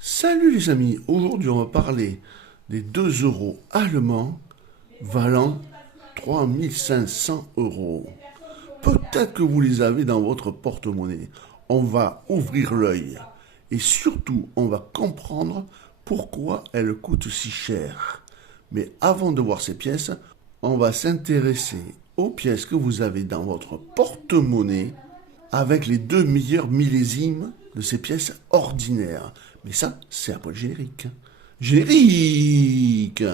Salut les amis, aujourd'hui on va parler des 2 euros allemands valant 3500 euros. Peut-être que vous les avez dans votre porte-monnaie. On va ouvrir l'œil et surtout on va comprendre pourquoi elles coûtent si cher. Mais avant de voir ces pièces, on va s'intéresser aux pièces que vous avez dans votre porte-monnaie avec les deux meilleurs millésimes de ces pièces ordinaires. Mais ça, c'est après le générique. Générique.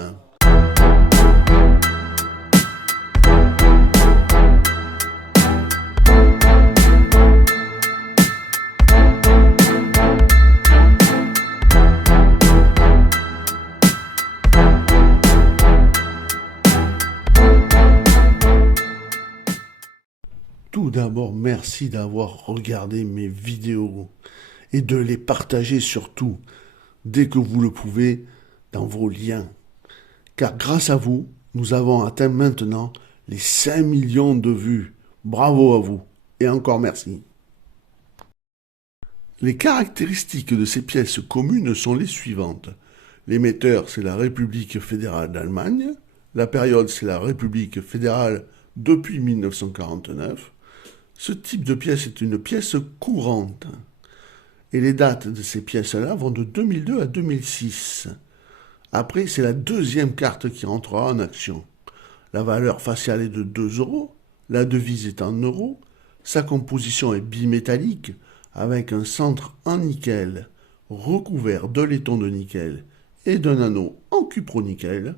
Tout d'abord, merci d'avoir regardé mes vidéos et de les partager surtout dès que vous le pouvez dans vos liens. Car grâce à vous, nous avons atteint maintenant les 5 millions de vues. Bravo à vous et encore merci. Les caractéristiques de ces pièces communes sont les suivantes. L'émetteur, c'est la République fédérale d'Allemagne. La période, c'est la République fédérale depuis 1949. Ce type de pièce est une pièce courante. Et les dates de ces pièces-là vont de 2002 à 2006. Après, c'est la deuxième carte qui rentrera en action. La valeur faciale est de 2 euros, la devise est en euros, sa composition est bimétallique avec un centre en nickel recouvert de laiton de nickel et d'un anneau en cupronickel.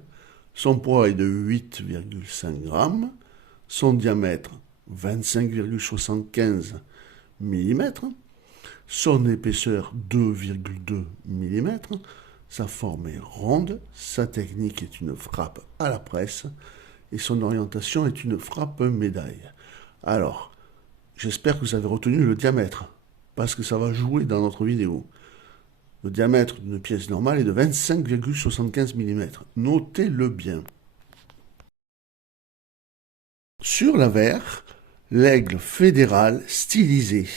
Son poids est de 8,5 grammes, son diamètre 25,75 mm, son épaisseur 2,2 mm, sa forme est ronde, sa technique est une frappe à la presse et son orientation est une frappe médaille. Alors, j'espère que vous avez retenu le diamètre, parce que ça va jouer dans notre vidéo. Le diamètre d'une pièce normale est de 25,75 mm. Notez-le bien. Sur l'avers, l'aigle fédéral stylisé,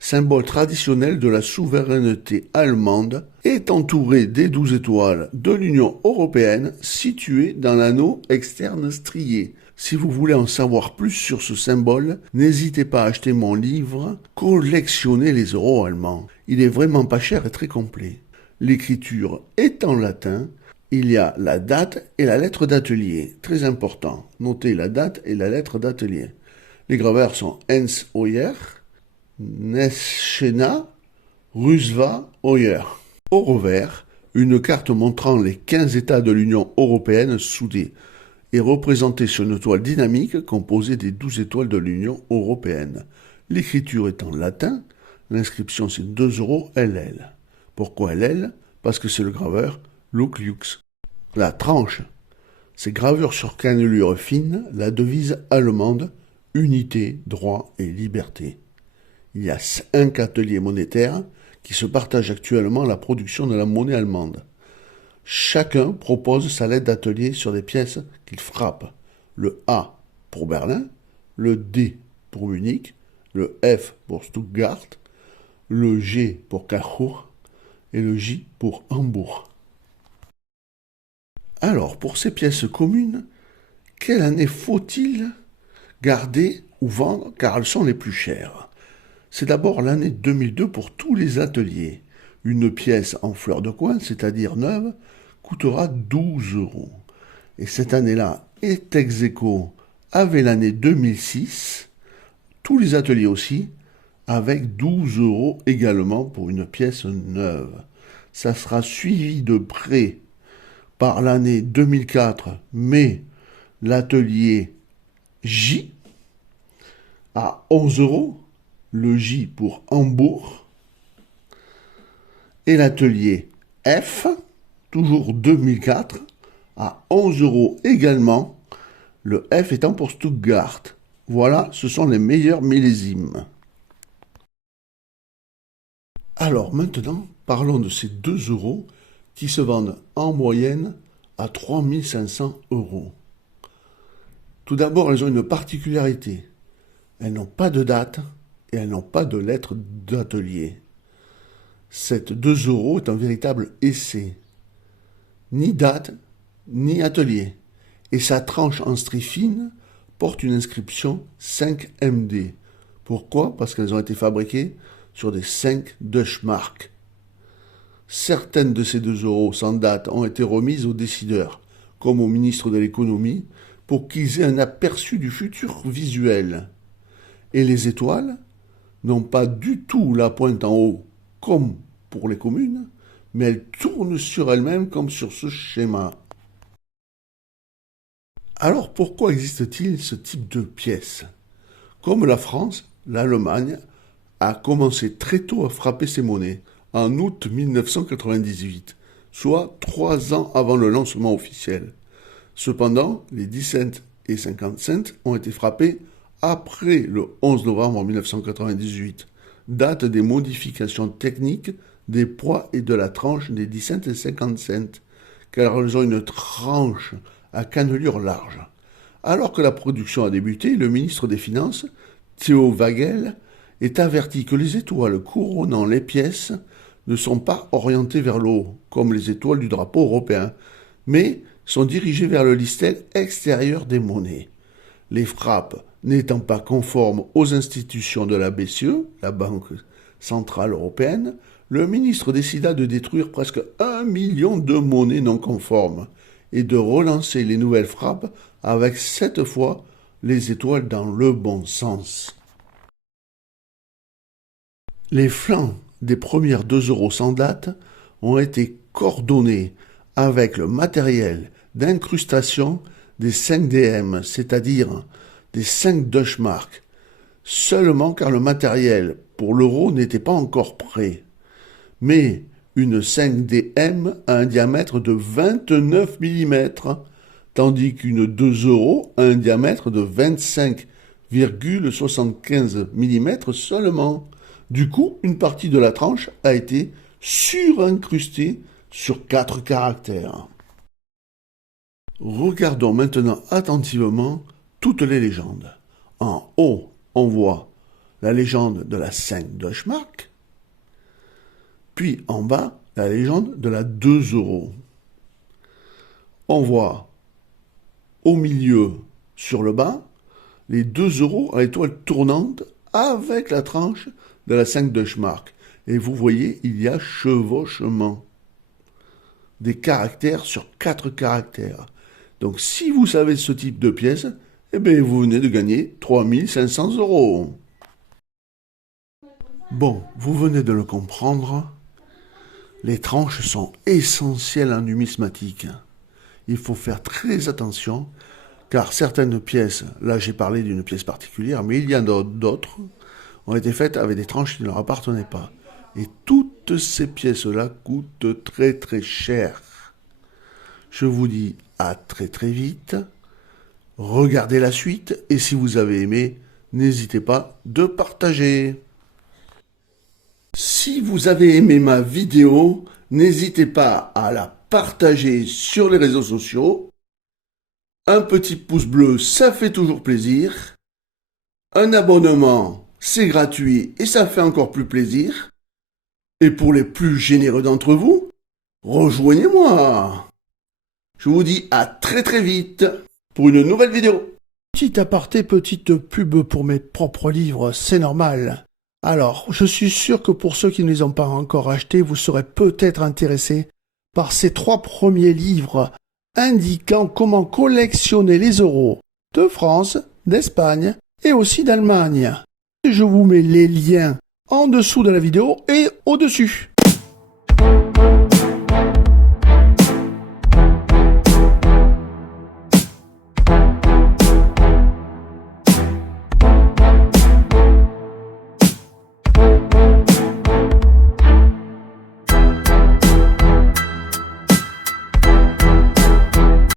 symbole traditionnel de la souveraineté allemande, est entouré des 12 étoiles de l'Union européenne situées dans l'anneau externe strié. Si vous voulez en savoir plus sur ce symbole, n'hésitez pas à acheter mon livre « Collectionnez les euros allemands ». Il est vraiment pas cher et très complet. L'écriture est en latin. Il y a la date et la lettre d'atelier. Très important. Notez la date et la lettre d'atelier. Les graveurs sont Heinz Hoyer, Neschena, Rusva Hoyer. Au revers, une carte montrant les 15 États de l'Union européenne soudés et représentés sur une toile dynamique composée des 12 étoiles de l'Union européenne. L'écriture est en latin, l'inscription c'est 2 euros LL. Pourquoi LL? Parce que c'est le graveur Lucius. La tranche, c'est gravure sur cannelure fine, la devise allemande, unité, droit et liberté. Il y a 5 ateliers monétaires qui se partagent actuellement la production de la monnaie allemande. Chacun propose sa lettre d'atelier sur des pièces qu'il frappe. Le A pour Berlin, le D pour Munich, le F pour Stuttgart, le G pour Karlsruhe et le J pour Hambourg. Alors, pour ces pièces communes, quelle année faut-il garder ou vendre car elles sont les plus chères? C'est d'abord l'année 2002 pour tous les ateliers. Une pièce en fleur de coin, c'est-à-dire neuve, coûtera 12 euros. Et cette année-là est ex aequo avec l'année 2006, tous les ateliers aussi, avec 12 euros également pour une pièce neuve. Ça sera suivi de près par l'année 2004, mais l'atelier J à 11 euros, le J pour Hambourg, et l'atelier F, toujours 2004, à 11 euros également, le F étant pour Stuttgart. Voilà, ce sont les meilleurs millésimes. Alors maintenant, parlons de ces 2 euros qui se vendent en moyenne à 3500 euros. Tout d'abord, elles ont une particularité. Elles n'ont pas de date et elles n'ont pas de lettre d'atelier. Cette 2 € est un véritable essai. Ni date, ni atelier. Et sa tranche en strie fine porte une inscription 5MD. Pourquoi? Parce qu'elles ont été fabriquées sur des 5 Deutschmark. Certaines de ces 2 € sans date ont été remises aux décideurs, comme au ministre de l'économie, pour qu'ils aient un aperçu du futur visuel. Et les étoiles n'ont pas du tout la pointe en haut, comme pour les communes, mais elles tournent sur elles-mêmes comme sur ce schéma. Alors pourquoi existe-t-il ce type de pièce? Comme la France, l'Allemagne a commencé très tôt à frapper ses monnaies, en août 1998, soit 3 ans avant le lancement officiel. Cependant, les 10 cents et 50 cents ont été frappés après le 11 novembre 1998, date des modifications techniques des poids et de la tranche des 10 cents et 50 cents, car elles ont une tranche à cannelure large. Alors que la production a débuté, le ministre des Finances, Theo Wagel, est averti que les étoiles couronnant les pièces ne sont pas orientées vers le haut, comme les étoiles du drapeau européen, mais sont dirigées vers le listel extérieur des monnaies. Les frappes n'étant pas conformes aux institutions de la BCE, la Banque Centrale Européenne, le ministre décida de détruire presque 1 million de monnaies non conformes et de relancer les nouvelles frappes avec cette fois les étoiles dans le bon sens. Les flancs des premières 2 € sans date ont été coordonnés avec le matériel d'incrustation des 5 DM, c'est-à-dire des 5 Deutschmark, seulement car le matériel pour l'euro n'était pas encore prêt. Mais une 5DM a un diamètre de 29 mm, tandis qu'une 2 € a un diamètre de 25,75 mm seulement. Du coup, une partie de la tranche a été surincrustée sur 4 caractères. Regardons maintenant attentivement toutes les légendes. En haut, on voit la légende de la 5 Deutschmark, puis en bas, la légende de la 2 €. On voit au milieu, sur le bas, les 2 € à étoile tournante avec la tranche de la 5 Deutschmark. Et vous voyez, il y a chevauchement. Des caractères sur 4 caractères. Donc si vous savez ce type de pièce, eh bien vous venez de gagner 3 500 €. Bon, vous venez de le comprendre. Les tranches sont essentielles en numismatique. Il faut faire très attention, car certaines pièces, là j'ai parlé d'une pièce particulière, mais il y en a d'autres, ont été faites avec des tranches qui ne leur appartenaient pas. Et toutes ces pièces-là coûtent très très cher. Je vous dis à très très vite. Regardez la suite et si vous avez aimé, n'hésitez pas de partager. Si vous avez aimé ma vidéo, n'hésitez pas à la partager sur les réseaux sociaux. Un petit pouce bleu, ça fait toujours plaisir. Un abonnement, c'est gratuit et ça fait encore plus plaisir. Et pour les plus généreux d'entre vous, rejoignez-moi. Je vous dis à très très vite pour une nouvelle vidéo. Petit aparté, petite pub pour mes propres livres, c'est normal. Alors, je suis sûr que pour ceux qui ne les ont pas encore achetés, vous serez peut-être intéressés par ces 3 premiers livres indiquant comment collectionner les euros de France, d'Espagne et aussi d'Allemagne. Je vous mets les liens en dessous de la vidéo et au-dessus.